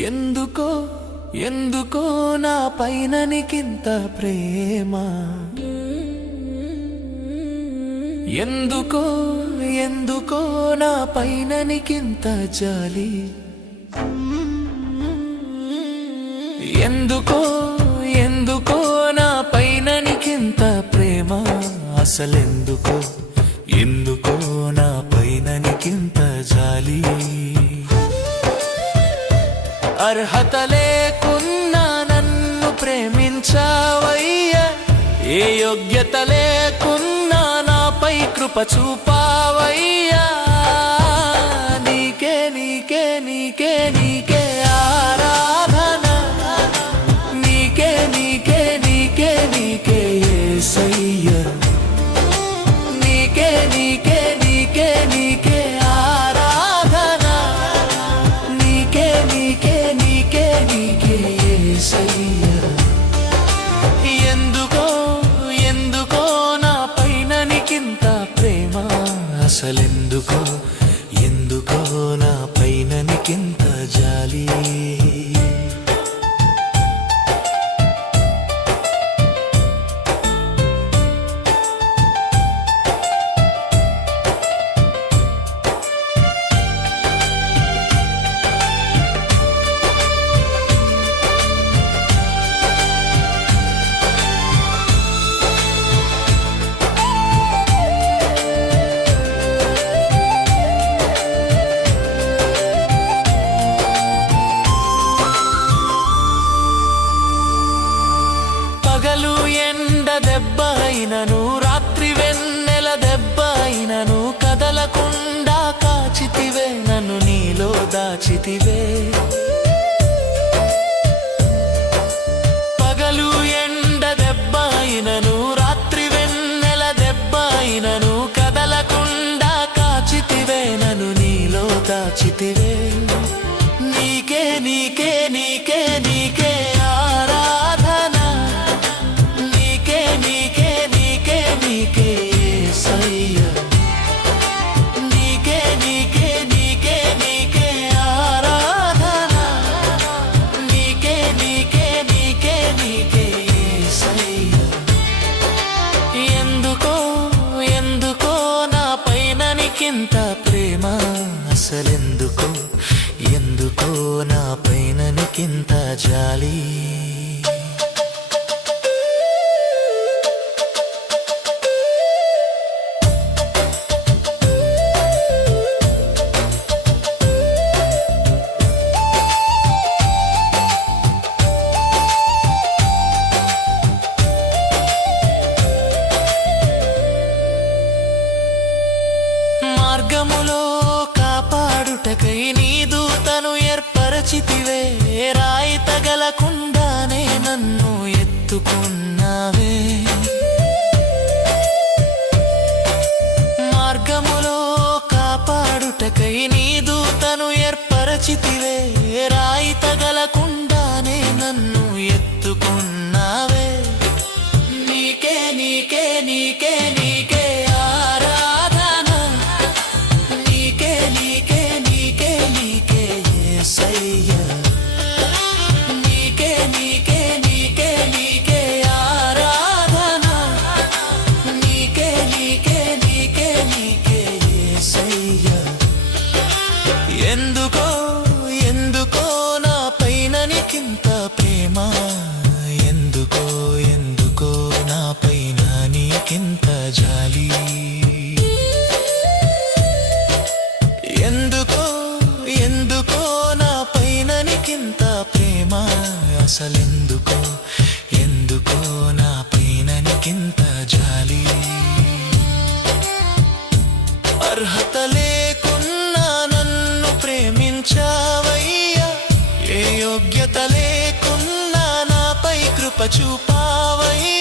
ఎందుకో ఎందుకో నా పైన నీకింత ప్రేమ? ఎందుకో ఎందుకో నా పైన నీకింత జాలి? ఎందుకో ఎందుకో నా పైన నీకింత ప్రేమ? అసలెందుకో? అర్హత లేకున్నా నన్ను ప్రేమించావయ్యా. ఏ యోగ్యత లేకున్నా నాపై కృప చూపావయ్యా. నీకే నీకే నీకే నీకే. అసలెందుకో దాచితివే. పగలు ఎండ దెబ్బ అయినను రాత్రి వెన్నెల దెబ్బ అయినను కదలకుండా కాచితివే నన్ను నీలో దాచి ఇంత ప్రేమ అసలెందుకో? ఎందుకో నా పైన నీకింత జాలి? మార్గములో కాపాడుటకై నీ దూతను ఏర్పరచితివే. రాయి తగలకుండానే నన్ను ఎత్తుకున్నావే. మార్గములో కాపాడుటకై నీ దూతను ఏర్పరచితివే. రాయి తగలకుండానే నన్ను ఎత్తుకున్నావే. నీకే నీకే నీకే నీకింత జాలి? ఎందుకో ఎందుకో నా పైన నీకింత ప్రేమ? అసలెందుకో ఎందుకో నా పైన నీకింత జాలి? అర్హత లేకున్నా నన్ను ప్రేమించావయ్యా. ఏ యోగ్యత లేకున్నా నాపై కృప చూపావయ్యా.